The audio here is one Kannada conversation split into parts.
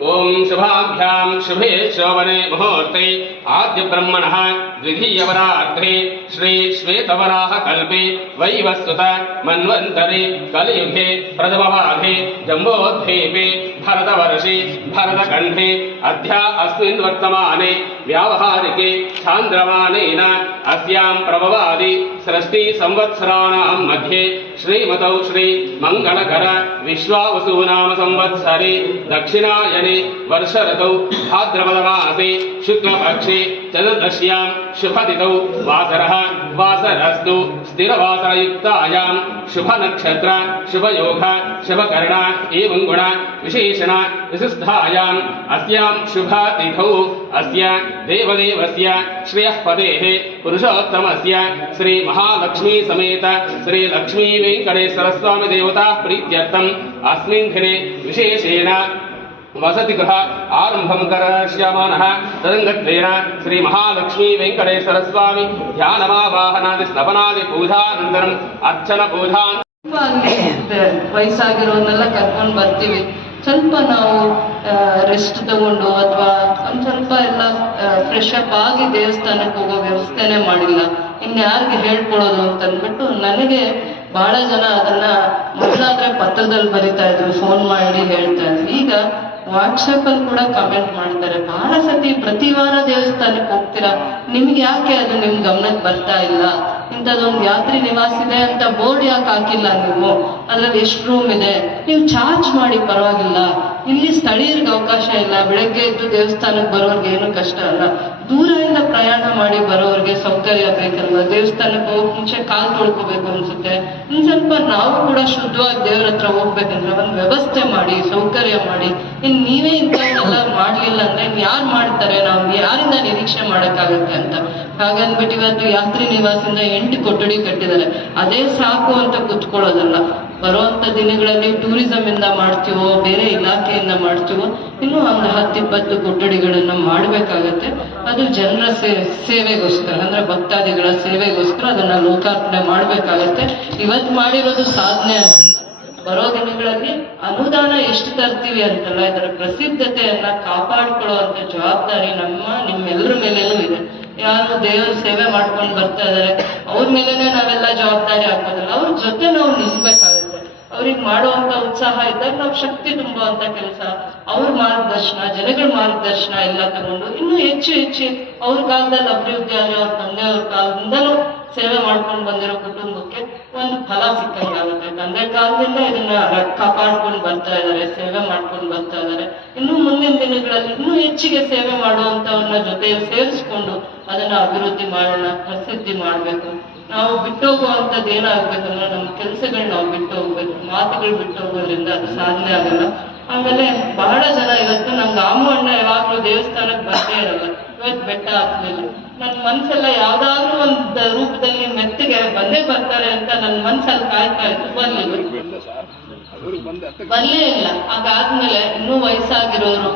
ओम शुभाभ्याम शुभे शोभने मुहूर्ते आद्य ब्रह्मणः द्वितीयवरार्थे श्री श्वेतवराह कल्पे वैवस्वत मन्वन्तरे कलियुगे प्रथमभागे जम्बोद्वीपे भरतवर्षे भरतकण्ठे अद्या अस्मिन् वर्तमाने व्यावहारिके चान्द्रमानेन अस्यां प्रभवादि सृष्टि संवत्सराणां मध्ये श्रीमतौ श्री मंगलकर विश्वावसुनाम संवत्सरे दक्षिणायने वर्ष ऋतौ भाद्रपदमासे शुक्लपक्षे चतुर्दश्यां शुभतिथौ वासरः वासरस्तु स्थिरवासरयुक्तायां शुभनक्षत्र शुभयोग शुभकर्ण एवं गुण विशेषण विशिष्टायाम् अस्यां शुभतिथौ अस्य देवदेवस्य श्रेयःपतेः पुरुषोत्तमस्य श्री महालक्ष्मी समेत श्री लक्ष्मी वेंकटेश्वर स्वामी देवता प्रीत्यर्थम् अस्मिन् दिने विशेषेण वसति गृह आरंभं करिष्यामः। तदंगत्वेन श्री महालक्ष्मी वेंकटेश्वर स्वामी ध्यानमावाहनादि स्तपनादि पूजानन्तरम् अर्चन पूजा ವಯಸ್ಸಾಗಿರೋರ್ನೆಲ್ಲ ಕರ್ಕೊಂಡು ಬರ್ತೀವಿ. ಸ್ವಲ್ಪ ನಾವು ರೆಸ್ಟ್ ತಗೊಂಡು ಅಥವಾ ಒಂದು ಸ್ವಲ್ಪ ಎಲ್ಲ ಫ್ರೆಶ್ ಅಪ್ ಆಗಿ ದೇವಸ್ಥಾನಕ್ಕೆ ಹೋಗೋ ವ್ಯವಸ್ಥೆನೇ ಮಾಡಿಲ್ಲ. ಇನ್ಯಾರಿಗೆ ಹೇಳ್ಕೊಡೋದು ಅಂತ ಅಂದ್ಬಿಟ್ಟು ನನಗೆ ಬಹಳ ಜನ ಅದನ್ನ ಮೊದಲಾದ್ರೆ ಪತ್ರದಲ್ಲಿ ಬರಿತಾ ಇದ್ರು, ಫೋನ್ ಮಾಡಿ ಹೇಳ್ತಾ ಇದ್ರು. ಈಗ ವಾಟ್ಸಪ್ ಅಲ್ಲಿ ಕೂಡ ಕಮೆಂಟ್ ಮಾಡ್ತಾರೆ. ಬಹಳ ಸತಿ ಪ್ರತಿ ವಾರ ದೇವಸ್ಥಾನಕ್ಕೆ ಹೋಗ್ತೀರಾ, ನಿಮ್ಗೆ ಯಾಕೆ ಅದು ನಿಮ್ ಗಮನಕ್ಕೆ ಬರ್ತಾ ಇಲ್ಲ? ಇಂಥದ್ದೊಂದು ಯಾತ್ರಿ ನಿವಾಸ ಇದೆ ಅಂತ ಬೋರ್ಡ್ ಯಾಕೆ ಹಾಕಿಲ್ಲ ನೀವು? ಅದ್ರಲ್ಲಿ ಎಷ್ಟು ರೂಮ್ ಇದೆ, ನೀವು ಚಾರ್ಜ್ ಮಾಡಿ ಪರವಾಗಿಲ್ಲ. ಇಲ್ಲಿ ಸ್ಥಳೀಯರಿಗೆ ಅವಕಾಶ ಇಲ್ಲ. ಬೆಳಗ್ಗೆ ಎದ್ದು ದೇವಸ್ಥಾನಕ್ಕೆ ಬರೋರ್ಗೆ ಏನು ಕಷ್ಟ ಅಲ್ಲ. ದೂರದಿಂದ ಪ್ರಯಾಣ ಮಾಡಿ ಬರೋರ್ಗೆ ಸೌಕರ್ಯ ಬೇಕಲ್ವ? ದೇವಸ್ಥಾನಕ್ಕೆ ಹೋಗಿ ಮುಂಚೆ ಕಾಲು ತೊಳ್ಕೋಬೇಕು ಅನ್ಸುತ್ತೆ. ಇನ್ನು ಸ್ವಲ್ಪ ನಾವು ಕೂಡ ಶುದ್ಧವಾಗಿ ದೇವ್ರ ಹತ್ರ ಹೋಗ್ಬೇಕಂದ್ರೆ ಒಂದು ವ್ಯವಸ್ಥೆ ಮಾಡಿ, ಸೌಕರ್ಯ ಮಾಡಿ. ಇನ್ನು ನೀವೇ ಇಂಥವನ್ನೆಲ್ಲ ಮಾಡ್ಲಿಲ್ಲ ಅಂದ್ರೆ ಯಾರು ಮಾಡ್ತಾರೆ? ನಾವು ಯಾರಿಂದ ನಿರೀಕ್ಷೆ ಮಾಡಕ್ಕಾಗತ್ತೆ ಅಂತ. ಹಾಗನ್ಬಿಟ್ಟು ಇವತ್ತು ಯಾತ್ರಿ ನಿವಾಸದಿಂದ 8 ಕೊಠಡಿ ಕಟ್ಟಿದ್ದಾರೆ. ಅದೇ ಸಾಕು ಅಂತ ಕುತ್ಕೊಳ್ಳೋದಲ್ಲ. ಬರುವಂತ ದಿನಗಳಲ್ಲಿ ಟೂರಿಸಂ ಇಂದ ಮಾಡ್ತೀವೋ, ಬೇರೆ ಇಲಾಖೆಯಿಂದ ಮಾಡ್ತೀವೋ, ಇನ್ನೂ ಒಂದು 10-20 ಕೊಠಡಿಗಳನ್ನ ಮಾಡ್ಬೇಕಾಗತ್ತೆ. ಅದು ಜನರ ಸೇವೆಗೋಸ್ಕರ, ಅಂದ್ರೆ ಭಕ್ತಾದಿಗಳ ಸೇವೆಗೋಸ್ಕರ ಅದನ್ನ ಲೋಕಾರ್ಪಣೆ ಮಾಡ್ಬೇಕಾಗತ್ತೆ. ಇವತ್ತು ಮಾಡಿರೋದು ಸಾಧನೆ ಅಂತ. ಬರೋ ದಿನಗಳಲ್ಲಿ ಅನುದಾನ ಎಷ್ಟು ತರ್ತೀವಿ ಅಂತಲ್ಲ, ಇದರ ಪ್ರಸಿದ್ಧತೆಯನ್ನ ಕಾಪಾಡ್ಕೊಳ್ಳುವಂತ ಜವಾಬ್ದಾರಿ ನಿಮ್ಮೆಲ್ಲರ ಮೇಲೇನೂ ಇದೆ. ಯಾರು ದೇವರ ಸೇವೆ ಮಾಡ್ಕೊಂಡು ಬರ್ತಾ ಇದಾರೆ ಅವ್ರ ಮೇಲೆನೆ ನಾವೆಲ್ಲ ಜವಾಬ್ದಾರಿ ಹಾಕೋದಲ್ಲ, ಅವ್ರ ಜೊತೆ ನಾವು ನಿಲ್ಬೇಕಾಗುತ್ತೆ. ಅವ್ರಿಗೆ ಮಾಡುವಂತ ಉತ್ಸಾಹ ಇದ್ದಾಗ ನಾವು ಶಕ್ತಿ ತುಂಬುವಂತ ಕೆಲಸ, ಅವ್ರ ಮಾರ್ಗದರ್ಶನ, ಜನಗಳ ಮಾರ್ಗದರ್ಶನ ಎಲ್ಲ ತಗೊಂಡು ಇನ್ನೂ ಹೆಚ್ಚು ಅವ್ರ ಕಾಲದಲ್ಲಿ ಅಭಿವೃದ್ಧಿ ಆಗಿ ಅವ್ರ ತಂದೆಯವ್ರ ಕಾಲದಿಂದಲೂ ಸೇವೆ ಮಾಡ್ಕೊಂಡು ಬಂದಿರೋ ಕುಟುಂಬಕ್ಕೆ ಒಂದು ಫಲ ಸಿಕ್ಕಂಗಾಗುತ್ತೆ. ತಂದೆ ಕಾಲದಿಂದ ಇದನ್ನ ಕಾಪಾಡ್ಕೊಂಡು ಬರ್ತಾ ಇದಾರೆ, ಸೇವೆ ಮಾಡ್ಕೊಂಡು ಬರ್ತಾ ಇದಾರೆ. ಇನ್ನು ಮುಂದಿನ ದಿನಗಳಲ್ಲಿ ಇನ್ನೂ ಹೆಚ್ಚಿಗೆ ಸೇವೆ ಮಾಡುವಂತವನ್ನ ಜೊತೆ ಸೇರಿಸ್ಕೊಂಡು ಅದನ್ನ ಅಭಿವೃದ್ಧಿ ಮಾಡೋಣ, ಪ್ರಸಿದ್ಧಿ ಮಾಡ್ಬೇಕು. ನಾವು ಬಿಟ್ಟೋಗುವಂಥದ್ದು ಏನಾಗ್ಬೇಕಂದ್ರೆ ನಮ್ಮ ಕೆಲಸಗಳು ನಾವು ಬಿಟ್ಟು ಹೋಗ್ಬೇಕು. ಮಾತುಗಳು ಬಿಟ್ಟು ಹೋಗೋದ್ರಿಂದ ಅದು ಸಾಧನೆ ಆಗಲ್ಲ. ಆಮೇಲೆ ಬಹಳ ಜನ ಇವತ್ತು ನಮ್ಗೆ ಅಮ್ಮ ಅಣ್ಣ ಯಾವಾಗ್ಲೂ ದೇವಸ್ಥಾನಕ್ಕೆ ಬಂದೇ ಇರಲ್ಲ. ಇವತ್ತು ಬೆಟ್ಟ ಹಾಕ್ಲಿಲ್ಲ. ನನ್ನ ಮನ್ಸೆಲ್ಲ ಯಾವ್ದಾದ್ರು ಒಂದು ರೂಪದಲ್ಲಿ ಮೆತ್ತಿಗೆ ಬಂದೇ ಬರ್ತಾರೆ ಅಂತ ನನ್ನ ಮನ್ಸಲ್ಲಿ ಕಾಯ್ತಾ ಇತ್ತು. ಬರ್ಲೇ ಇಲ್ಲ. ಹಾಗಾದ್ಮೇಲೆ ಇನ್ನೂ ವಯಸ್ಸಾಗಿರೋರು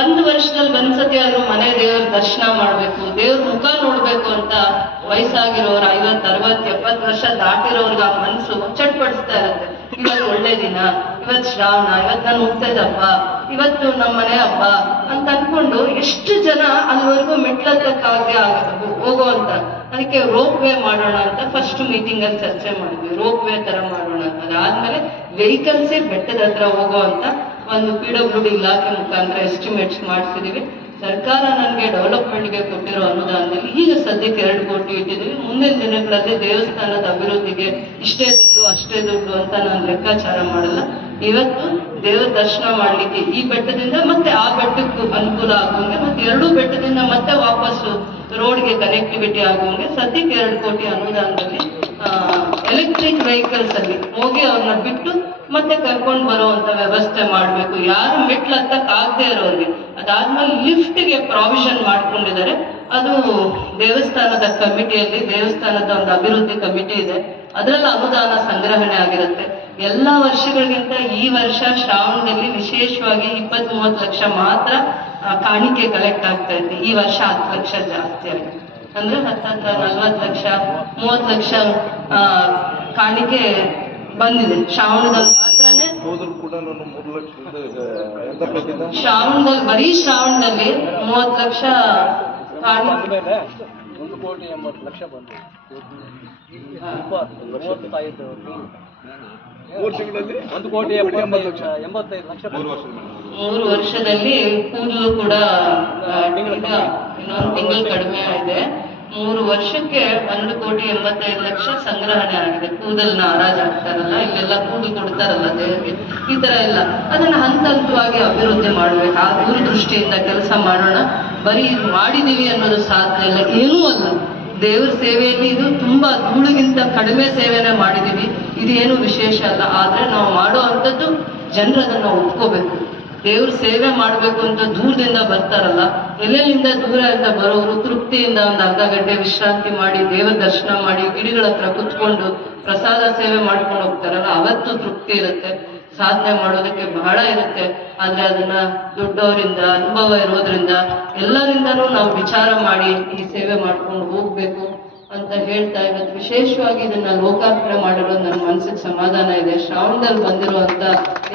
1 ವರ್ಷದಲ್ಲಿ ಒಂದ್ಸತಿ ಆದ್ರೂ ಮನೆ ದೇವ್ರ ದರ್ಶನ ಮಾಡ್ಬೇಕು, ದೇವ್ರ ಮುಖ ನೋಡ್ಬೇಕು ಅಂತ ವಯಸ್ಸಾಗಿರೋರು 50, 60, 70 ವರ್ಷ ದಾಟಿರೋರ್ಗ ಮನ್ಸು ಚಟ್ಪಡಿಸ್ತಾ ಇರುತ್ತೆ. ಇವತ್ತು ಒಳ್ಳೆ ದಿನ, ಇವತ್ತು ಶ್ರಾವಣ, ಇವತ್ತು ನಾನು ಹುಟ್ಟಿದ ಹಬ್ಬ, ಇವತ್ತು ನಮ್ಮ ಮನೆ ಹಬ್ಬ ಅಂತ ಅನ್ಕೊಂಡು ಎಷ್ಟು ಜನ ಅಲ್ಲಿವರೆಗೂ ಮೆಟ್ಲತ್ತಕ್ಕಾಗಿ ಹೋಗುವಂತ. ಅದಕ್ಕೆ ರೋಪ್ ವೇ ಮಾಡೋಣ ಅಂತ ಫಸ್ಟ್ ಮೀಟಿಂಗ್ ಅಲ್ಲಿ ಚರ್ಚೆ ಮಾಡಿದ್ವಿ. ರೋಪ್ ವೇ ತರ ಮಾಡೋಣ ಅಂತ. ಅದಾದ್ಮೇಲೆ ವೆಹಿಕಲ್ಸೇ ಬೆಟ್ಟದ ಹತ್ರ ಹೋಗುವಂತ ಒಂದು PWD ಇಲಾಖೆ ಮುಖಾಂತರ ಎಸ್ಟಿಮೇಟ್ಸ್ ಮಾಡ್ತಿದೀವಿ. ಸರ್ಕಾರ ನನಗೆ ಡೆವಲಪ್ಮೆಂಟ್ಗೆ ಕೊಟ್ಟಿರೋ ಅನುದಾನದಲ್ಲಿ ಈಗ ಸದ್ಯಕ್ಕೆ 2 ಕೋಟಿ ಇಟ್ಟಿದ್ದೀವಿ. ಮುಂದಿನ ದಿನಗಳಲ್ಲಿ ದೇವಸ್ಥಾನದ ಅಭಿವೃದ್ಧಿಗೆ ಇಷ್ಟೇ ದುಡ್ಡು ಅಷ್ಟೇ ದುಡ್ಡು ಅಂತ ನಾನು ಲೆಕ್ಕಾಚಾರ ಮಾಡಲ್ಲ. ಇವತ್ತು ದೇವರ ದರ್ಶನ ಮಾಡ್ಲಿಕ್ಕೆ ಈ ಬೆಟ್ಟದಿಂದ ಮತ್ತೆ ಆ ಬೆಟ್ಟಕ್ಕೂ ಅನುಕೂಲ ಆಗುವಂಗೆ, ಮತ್ತೆ 2 ಬೆಟ್ಟದಿಂದ ಮತ್ತೆ ವಾಪಸ್ಸು ರೋಡ್ಗೆ ಕನೆಕ್ಟಿವಿಟಿ ಆಗುವಂಗೆ ಸದ್ಯಕ್ಕೆ 2 ಕೋಟಿ ಅನುದಾನದಲ್ಲಿ ಎಲೆಕ್ಟ್ರಿಕ್ ವೆಹಿಕಲ್ಸ್ ಅಲ್ಲಿ ಹೋಗಿ ಅವ್ರನ್ನ ಬಿಟ್ಟು ಮತ್ತೆ ಕರ್ಕೊಂಡು ಬರುವಂತ ವ್ಯವಸ್ಥೆ ಮಾಡ್ಬೇಕು. ಯಾರು ಮೆಟ್ಲು ಹತ್ತಕ್ ಆಗದೆ ಇರೋರಿಗೆ. ಅದಾದ್ಮೇಲೆ ಲಿಫ್ಟ್ಗೆ ಪ್ರಾವಿಷನ್ ಮಾಡ್ಕೊಂಡಿದ್ದಾರೆ. ಅದು ದೇವಸ್ಥಾನದ ಕಮಿಟಿಯಲ್ಲಿ, ದೇವಸ್ಥಾನದ ಒಂದು ಅಭಿವೃದ್ಧಿ ಕಮಿಟಿ ಇದೆ, ಅದರಲ್ಲಿ ಅನುದಾನ ಸಂಗ್ರಹಣೆ ಆಗಿರುತ್ತೆ. ಎಲ್ಲಾ ವರ್ಷಗಳಿಗಿಂತ ಈ ವರ್ಷ ಶ್ರಾವಣದಲ್ಲಿ ವಿಶೇಷವಾಗಿ 20-30 ಲಕ್ಷ ಮಾತ್ರ ಕಾಣಿಕೆ ಕಲೆಕ್ಟ್ ಆಗ್ತಾ ಇದೆ. ಈ ವರ್ಷ 10 ಲಕ್ಷ ಜಾಸ್ತಿ ಆಗಿದೆ. ಅಂದ್ರೆ 40 ಲಕ್ಷ 30 ಲಕ್ಷ ಕಾಣಿಕೆ ಬಂದಿದೆ. ಶ್ರಾವಣದಲ್ಲಿ ಮಾತ್ರನೇ ಕೂಡ 3 ಲಕ್ಷ ಶ್ರಾವಣದಲ್ಲಿ, ಬರೀ ಶ್ರಾವಣದಲ್ಲಿ 30 ಲಕ್ಷ ಕಾಣಿ 1 ಕೋಟಿ 80 ಲಕ್ಷ ಬಂದಿದೆ. 3 ತಿಂಗಳಲ್ಲಿ 1 ಕೋಟಿ 85 ಲಕ್ಷ 3 ವರ್ಷದಲ್ಲಿ. ಕೂದಲು ಕೂಡ ಇನ್ನೊಂದು ತಿಂಗಳು ಕಡಿಮೆ ಆಗಿದೆ. 3 ವರ್ಷಕ್ಕೆ 1 ಕೋಟಿ 85 ಲಕ್ಷ ಸಂಗ್ರಹಣೆ ಆಗಿದೆ. ಕೂದಲನ್ನ ಹರಾಜಾಗ್ತಾರಲ್ಲ, ಇಲ್ಲೆಲ್ಲ ಕೂದಲು ಕೊಡ್ತಾರಲ್ಲ ದೇವರಿಗೆ, ಈ ತರ ಎಲ್ಲ ಅದನ್ನ ಹಂತ ಹಂತವಾಗಿ ಅಭಿವೃದ್ಧಿ ಮಾಡ್ಬೇಕು. ಆ ದೂರದೃಷ್ಟಿಯಿಂದ ಕೆಲಸ ಮಾಡೋಣ. ಬರೀ ಮಾಡಿದೀವಿ ಅನ್ನೋದು ಸಾಧ್ಯ ಇಲ್ಲ, ಏನೂ ಅಲ್ಲ. ದೇವ್ರ ಸೇವೆಯಲ್ಲಿ ಇದು ತುಂಬಾ ಧೂಳಿಗಿಂತ ಕಡಿಮೆ ಸೇವೆನೇ ಮಾಡಿದೀವಿ. ಇದೇನು ವಿಶೇಷ ಅಲ್ಲ. ಆದ್ರೆ ನಾವು ಮಾಡೋ ಅಂಥದ್ದು ಜನರದನ್ನ ಒಪ್ಕೋಬೇಕು. ದೇವ್ರ ಸೇವೆ ಮಾಡಬೇಕು ಅಂತ ದೂರದಿಂದ ಬರ್ತಾರಲ್ಲ, ಎಲ್ಲೆಲ್ಲಿಂದ ದೂರದಿಂದ ಬರೋರು ತೃಪ್ತಿಯಿಂದ ಒಂದು ಅರ್ಧ ಗಂಟೆ ವಿಶ್ರಾಂತಿ ಮಾಡಿ, ದೇವರ ದರ್ಶನ ಮಾಡಿ, ಗಿಡಗಳ ಹತ್ರ ಕುತ್ಕೊಂಡು ಪ್ರಸಾದ ಸೇವೆ ಮಾಡ್ಕೊಂಡು ಹೋಗ್ತಾರಲ್ಲ, ಅವತ್ತು ತೃಪ್ತಿ ಇರುತ್ತೆ. ಸಾಧನೆ ಮಾಡೋದಕ್ಕೆ ಬಹಳ ಇರುತ್ತೆ. ಆದ್ರೆ ಅದನ್ನ ದೊಡ್ಡವರಿಂದ, ಅನುಭವ ಇರೋದ್ರಿಂದ ಎಲ್ಲರಿಂದನೂ ನಾವು ವಿಚಾರ ಮಾಡಿ ಈ ಸೇವೆ ಮಾಡ್ಕೊಂಡು ಹೋಗ್ಬೇಕು ಅಂತ ಹೇಳ್ತಾ, ಇವತ್ತು ವಿಶೇಷವಾಗಿ ಇದನ್ನ ಲೋಕಾರ್ಪಣೆ ಮಾಡಿರೋದು ನನ್ನ ಮನಸ್ಸಿಗೆ ಸಮಾಧಾನ ಇದೆ. ಶ್ರಾವಣದಲ್ಲಿ ಬಂದಿರುವಂತ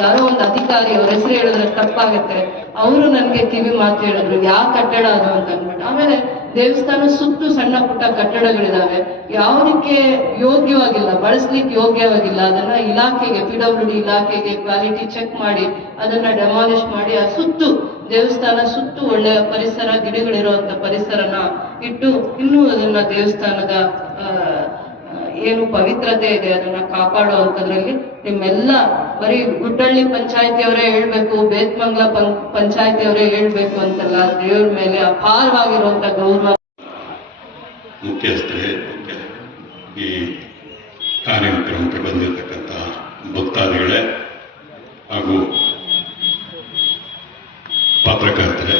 ಯಾರೋ ಒಂದು ಅಧಿಕಾರಿ, ಅವ್ರ ಹೆಸರು ಹೇಳಿದ್ರೆ ತಪ್ಪಾಗುತ್ತೆ, ಅವರು ನನಗೆ ಕಿವಿ ಮಾತು ಹೇಳಿದ್ರು, ಯಾವ ಕಟ್ಟಡ ಅದು ಅಂತ ಅಂದ್ಬಿಟ್ಟು. ಆಮೇಲೆ ದೇವಸ್ಥಾನ ಸುತ್ತು ಸಣ್ಣ ಪುಟ್ಟ ಕಟ್ಟಡಗಳಿದಾವೆ, ಯಾವುದಕ್ಕೆ ಯೋಗ್ಯವಾಗಿಲ್ಲ, ಬಳಸ್ಲಿಕ್ಕೆ ಯೋಗ್ಯವಾಗಿಲ್ಲ. ಅದನ್ನ ಇಲಾಖೆಗೆ, PWD ಇಲಾಖೆಗೆ ಕ್ವಾಲಿಟಿ ಚೆಕ್ ಮಾಡಿ ಅದನ್ನ ಡೆಮಾಲಿಷ್ ಮಾಡಿ, ಆ ಸುತ್ತು ದೇವಸ್ಥಾನ ಸುತ್ತು ಒಳ್ಳೆಯ ಪರಿಸರ, ಗಿಡಗಳಿರುವಂತ ಪರಿಸರನ ಇಟ್ಟು ಇನ್ನೂ ಅದನ್ನ ದೇವಸ್ಥಾನದ ಏನು ಪವಿತ್ರತೆ ಇದೆ ಅದನ್ನ ಕಾಪಾಡುವಂಥದ್ರಲ್ಲಿ ನಿಮ್ಮೆಲ್ಲ, ಬರೀ ಗುಡ್ಡಳ್ಳಿ ಪಂಚಾಯತಿಯವರೇ ಹೇಳ್ಬೇಕು, ಬೇತ್ಮಂಗ್ಲ ಪಂಚಾಯತಿಯವರೇ ಹೇಳ್ಬೇಕು ಅಂತಲ್ಲ, ದೇವ್ರ ಮೇಲೆ ಅಪಾರವಾಗಿರುವಂತ ಗೌರವ. ಮುಖ್ಯಸ್ಥರೇ, ಈ ಕಾರ್ಯಕ್ರಮಕ್ಕೆ ಬಂದಿರತಕ್ಕಂಥ ಭಕ್ತಾದಿಗಳೇ ಹಾಗೂ ಪತ್ರಕರ್ತರೇ,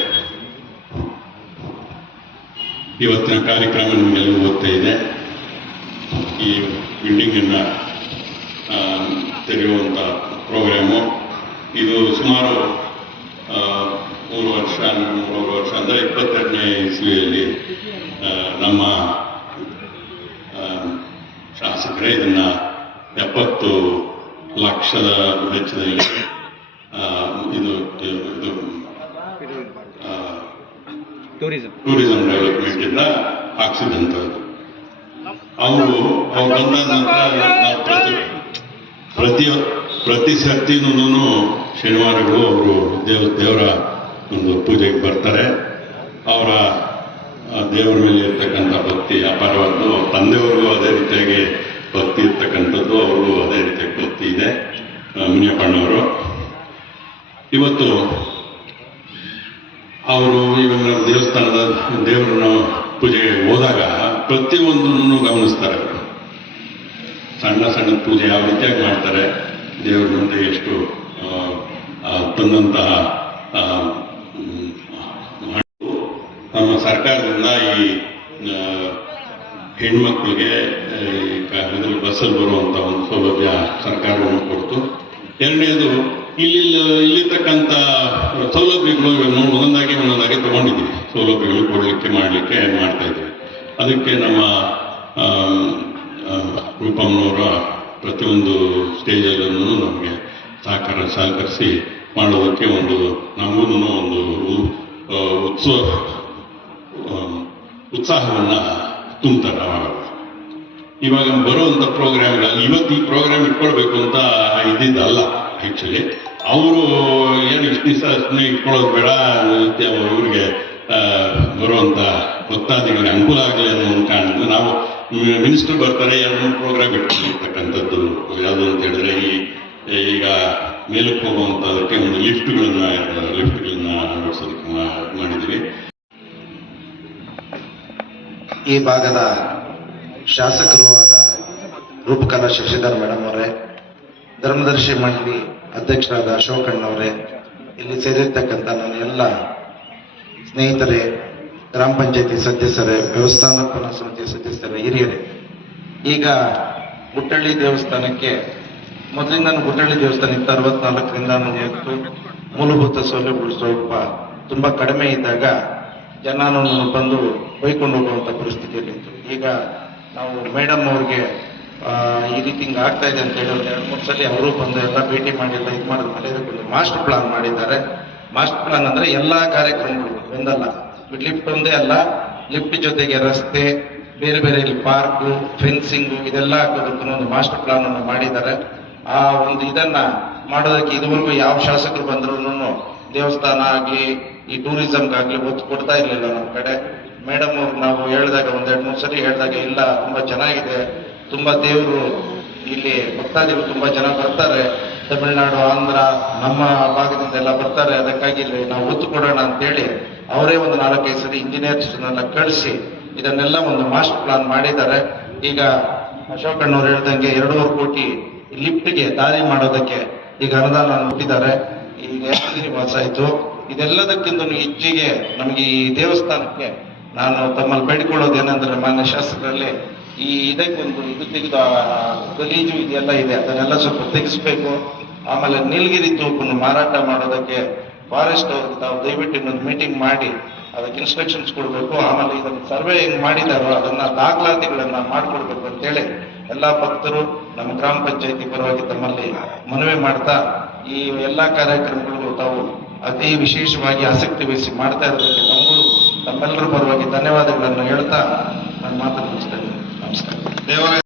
ಇವತ್ತಿನ ಕಾರ್ಯಕ್ರಮ ನಿಮಗೆಲ್ಲರೂ ಗೊತ್ತೇ ಇದೆ. ಈ ಬಿಲ್ಡಿಂಗನ್ನು ತೆರೆಯುವಂಥ ಪ್ರೋಗ್ರಾಮು ಇದು ಸುಮಾರು 3 ವರ್ಷ ಅಂದರೆ 22ನೇ ಇಸ್ವಿಯಲ್ಲಿ ನಮ್ಮ ಶಾಸಕರೇ ಇದನ್ನು 70 ಲಕ್ಷದ ವೆಚ್ಚದಲ್ಲಿ ಇದು ಟೂರಿಸಂ ಡೆವಲಪ್ಮೆಂಟ್ ಇಂದ ಹಾಕ್ಸಿದಂಥದ್ದು. ಅವರು ಬಂದ ನಂತರ ಪ್ರತಿ ಸರ್ತಿನೂ ಶನಿವಾರಗಳು ಅವರು ದೇವರ ಒಂದು ಪೂಜೆಗೆ ಬರ್ತಾರೆ. ಅವರ ದೇವರ ಮೇಲೆ ಇರ್ತಕ್ಕಂಥ ಭಕ್ತಿ ಅಪಾರವಾದ್ದು. ತಂದೆಯವ್ರಿಗೂ ಅದೇ ರೀತಿಯಾಗಿ ಭಕ್ತಿ ಇರ್ತಕ್ಕಂಥದ್ದು, ಅವ್ರಿಗೂ ಅದೇ ರೀತಿಯಾಗಿ ಭಕ್ತಿ ಇದೆ. ಮುನಿಯಪ್ಪಣ್ಣವರು ಇವತ್ತು ಅವರು ಇವಾಗ ದೇವಸ್ಥಾನದ ದೇವರನ್ನ ಪೂಜೆಗೆ ಹೋದಾಗ ಪ್ರತಿಯೊಂದನ್ನು ಗಮನಿಸ್ತಾರೆ. ಸಣ್ಣ ಸಣ್ಣ ಪೂಜೆ ಯಾವ ರೀತಿಯಾಗಿ ಮಾಡ್ತಾರೆ, ದೇವರ ಮುಂದೆ ಎಷ್ಟು ತಂದಂತಹ ನಮ್ಮ ಸರ್ಕಾರದಿಂದ ಈ ಹೆಣ್ಮಕ್ಳಿಗೆ ಇದರಲ್ಲಿ ಬಸ್ಸಲ್ಲಿ ಬರುವಂಥ ಒಂದು ಸೌಲಭ್ಯ ಸರ್ಕಾರವನ್ನು ಕೊಡ್ತು. ಎರಡನೇದು ಇಲ್ಲಿರ್ತಕ್ಕಂಥ ಸೌಲಭ್ಯಗಳು ಒಂದೊಂದಾಗಿ ತಗೊಂಡಿದ್ದೀವಿ. ಸೌಲಭ್ಯಗಳು ಕೊಡಲಿಕ್ಕೆ ಮಾಡಲಿಕ್ಕೆ ಮಾಡ್ತಾ ಇದ್ದೀವಿ. ಅದಕ್ಕೆ ನಮ್ಮ ರೂಪಮ್ಮನವರ ಪ್ರತಿಯೊಂದು ಸ್ಟೇಜಲ್ಲೂ ನಮಗೆ ಸಹಕರಿಸಿ ಮಾಡೋದಕ್ಕೆ ನಮಗೂ ಒಂದು ಉತ್ಸಾಹವನ್ನು ತುಂಬ್ತಾರೆ. ಇವಾಗ ಬರುವಂಥ ಪ್ರೋಗ್ರಾಮ್ಗಳಲ್ಲಿ ಇವತ್ತು ಈ ಪ್ರೋಗ್ರಾಮ್ ಇಟ್ಕೊಳ್ಬೇಕು ಅಂತ ಇದ್ದಿದ್ದಲ್ಲ. ಆ್ಯಕ್ಚುಲಿ ಅವರು ಏನು ಇಷ್ಟು ದಿವಸ ಇಟ್ಕೊಳ್ಳೋದು ಬೇಡ, ಅವ್ರಿಗೆ ಬರುವಂಥ ಭಕ್ತಾದಿಗಳಿಗೆ ಅನುಕೂಲ ಆಗಲಿ ಅನ್ನೋ ಒಂದು ಕಾರಣದಿಂದ ನಾವು ಮಿನಿಸ್ಟರ್ ಬರ್ತಾರೆ 2-3 ಪ್ರೋಗ್ರಾಮ್ ಇಟ್ಕೊಂಡಿರ್ತಕ್ಕಂಥದ್ದು. ಯಾವುದು ಅಂತ ಹೇಳಿದ್ರೆ ಈಗ ಮೇಲಕ್ಕೆ ಹೋಗುವಂಥದಕ್ಕೆ ಒಂದು ಲಿಫ್ಟ್ಗಳನ್ನ ಅಳವಡಿಸೋದಕ್ಕೆ ಮಾಡಿದ್ದೀವಿ. ಈ ಭಾಗದ ಶಾಸಕರು ಆದ ರೂಪಕಲಾ ಶಶಿಧರ್ ಮೇಡಮ್ ಅವರೇ, ಧರ್ಮದರ್ಶಿ ಮಂಡಳಿ ಅಧ್ಯಕ್ಷರಾದ ಅಶೋಕಣ್ಣವರೇ, ಇಲ್ಲಿ ಸೇರಿರ್ತಕ್ಕಂಥ ನನ್ನ ಎಲ್ಲ ಸ್ನೇಹಿತರೇ, ಗ್ರಾಮ ಪಂಚಾಯತಿ ಸದಸ್ಯರೇ, ವ್ಯವಸ್ಥಾಪನಾ ಸಮಿತಿಯ ಸದಸ್ಯರೇ, ಹಿರಿಯರೇ, ಈಗ ಗುಟ್ಟಳ್ಳಿ ದೇವಸ್ಥಾನಕ್ಕೆ ಮೊದಲಿಂದ ಗುಟ್ಟಳ್ಳಿ ದೇವಸ್ಥಾನ 64ರಿಂದ 40 ಮೂಲಭೂತ ಸೌಲಭ್ಯಗಳು ಸ್ವಲ್ಪ ತುಂಬಾ ಕಡಿಮೆ ಇದ್ದಾಗ ಜನನನ್ನು ಬಂದು ಬೈಕೊಂಡು ಹೋಗುವಂಥ ಪರಿಸ್ಥಿತಿಯಲ್ಲಿತ್ತು. ಈಗ ನಾವು ಮೇಡಮ್ ಅವ್ರಿಗೆ ಈ ರೀತಿ ಹಿಂಗೆ ಆಗ್ತಾ ಇದೆ ಅಂತ ಹೇಳಿ ಒಂದು 2-3 ಸಲ ಅವರು ಬಂದು ಎಲ್ಲ ಭೇಟಿ ಮಾಡಿಲ್ಲ ಇದು ಮಾಡಿದ್ಮೇಲೆ ಇದಕ್ಕೊಂದು ಮಾಸ್ಟರ್ ಪ್ಲಾನ್ ಮಾಡಿದ್ದಾರೆ. ಮಾಸ್ಟರ್ ಪ್ಲಾನ್ ಅಂದ್ರೆ ಎಲ್ಲಾ ಕಾರ್ಯಕ್ರಮಗಳು ಒಂದಲ್ಲ, ಲಿಫ್ಟ್ ಒಂದೇ ಅಲ್ಲ, ಲಿಫ್ಟ್ ಜೊತೆಗೆ ರಸ್ತೆ, ಬೇರೆ ಬೇರೆ ಇಲ್ಲಿ ಪಾರ್ಕು, ಫೆನ್ಸಿಂಗು ಇದೆಲ್ಲ ಹಾಕೋದಕ್ಕೂ ಒಂದು ಮಾಸ್ಟರ್ ಪ್ಲಾನ್ ಅನ್ನು ಮಾಡಿದ್ದಾರೆ. ಆ ಒಂದು ಇದನ್ನ ಮಾಡೋದಕ್ಕೆ ಇದುವರೆಗೂ ಯಾವ ಶಾಸಕರು ಬಂದ್ರು ದೇವಸ್ಥಾನ ಆಗ್ಲಿ ಈ ಟೂರಿಸಂಗಾಗ್ಲಿ ಒತ್ತು ಕೊಡ್ತಾ ಇರ್ಲಿಲ್ಲ ನಮ್ಮ ಕಡೆ. ಮೇಡಮ್ ಅವ್ರು ನಾವು ಹೇಳಿದಾಗ 1-2-3 ಸರಿ ಹೇಳಿದಾಗ ಇಲ್ಲ ತುಂಬಾ ಚೆನ್ನಾಗಿದೆ, ತುಂಬಾ ದೇವರು ಇಲ್ಲಿ ಭಕ್ತಾದಿಗಳು ತುಂಬಾ ಜನ ಬರ್ತಾರೆ, ತಮಿಳುನಾಡು, ಆಂಧ್ರ, ನಮ್ಮ ಭಾಗದಿಂದ ಎಲ್ಲ ಬರ್ತಾರೆ, ಅದಕ್ಕಾಗಿ ಇಲ್ಲಿ ನಾವು ಒತ್ತು ಕೊಡೋಣ ಅಂತೇಳಿ ಅವರೇ ಒಂದು 4-5 ಸರಿ ಇಂಜಿನಿಯರ್ಸ್ನೆಲ್ಲ ಕಳಿಸಿ ಇದನ್ನೆಲ್ಲ ಒಂದು ಮಾಸ್ಟರ್ ಪ್ಲಾನ್ ಮಾಡಿದ್ದಾರೆ. ಈಗ ಅಶೋಕಣ್ಣವ್ರು ಹೇಳ್ದಂಗೆ 2.5 ಕೋಟಿ ಲಿಫ್ಟ್ಗೆ ದಾರಿ ಮಾಡೋದಕ್ಕೆ ಈಗ ಅನುದಾನ ಹುಟ್ಟಿದ್ದಾರೆ. ಈಗ ಶ್ರೀನಿವಾಸ ಆಯ್ತು. ಇದೆಲ್ಲದಕ್ಕಿಂತ ಹೆಚ್ಚಿಗೆ ನಮಗೆ ಈ ದೇವಸ್ಥಾನಕ್ಕೆ ನಾನು ತಮ್ಮಲ್ಲಿ ಬೇಡಿಕೊಳ್ಳೋದೇನೆಂದ್ರೆ ಮಾನ್ಯ ಶಾಸಕರಲ್ಲಿ ಈ ಇದಕ್ಕೊಂದು ಇದು ತೆಗೆದು ಗಲೀಜು ಇದೆಲ್ಲ ಇದೆ ಅದನ್ನೆಲ್ಲ ಸ್ವಲ್ಪ ತೆಗೆಸ್ಬೇಕು. ಆಮೇಲೆ ನೀಲಗಿರಿ ತೂಪನ್ನು ಮಾರಾಟ ಮಾಡೋದಕ್ಕೆ ಫಾರೆಸ್ಟ್ ಅವ್ರಿಗೆ ತಾವು ದಯವಿಟ್ಟು ಇನ್ನೊಂದು ಮೀಟಿಂಗ್ ಮಾಡಿ ಅದಕ್ಕೆ ಇನ್ಸ್ಟ್ರಕ್ಷನ್ಸ್ ಕೊಡಬೇಕು. ಆಮೇಲೆ ಇದನ್ನು ಸರ್ವೆ ಹೆಂಗ್ ಮಾಡಿದಾರೋ ಅದನ್ನ ದಾಖಲಾತಿಗಳನ್ನ ಮಾಡಿಕೊಡ್ಬೇಕು ಅಂತೇಳಿ ಎಲ್ಲಾ ಭಕ್ತರು ನಮ್ಮ ಗ್ರಾಮ ಪಂಚಾಯತಿ ಪರವಾಗಿ ತಮ್ಮಲ್ಲಿ ಮನವಿ ಮಾಡ್ತಾ ಈ ಎಲ್ಲಾ ಕಾರ್ಯಕ್ರಮಗಳಿಗೂ ತಾವು ಅತಿ ವಿಶೇಷವಾಗಿ ಆಸಕ್ತಿ ವಹಿಸಿ ಮಾಡ್ತಾ ಇರೋದಕ್ಕೆ ತಮ್ಮೆಲ್ಲರ ಪರವಾಗಿ ಧನ್ಯವಾದಗಳನ್ನು ಹೇಳ್ತಾ ನನ್ನ ಮಾತನ್ನು ಮುಗಿಸ್ತೇನೆ. ನಮಸ್ಕಾರ.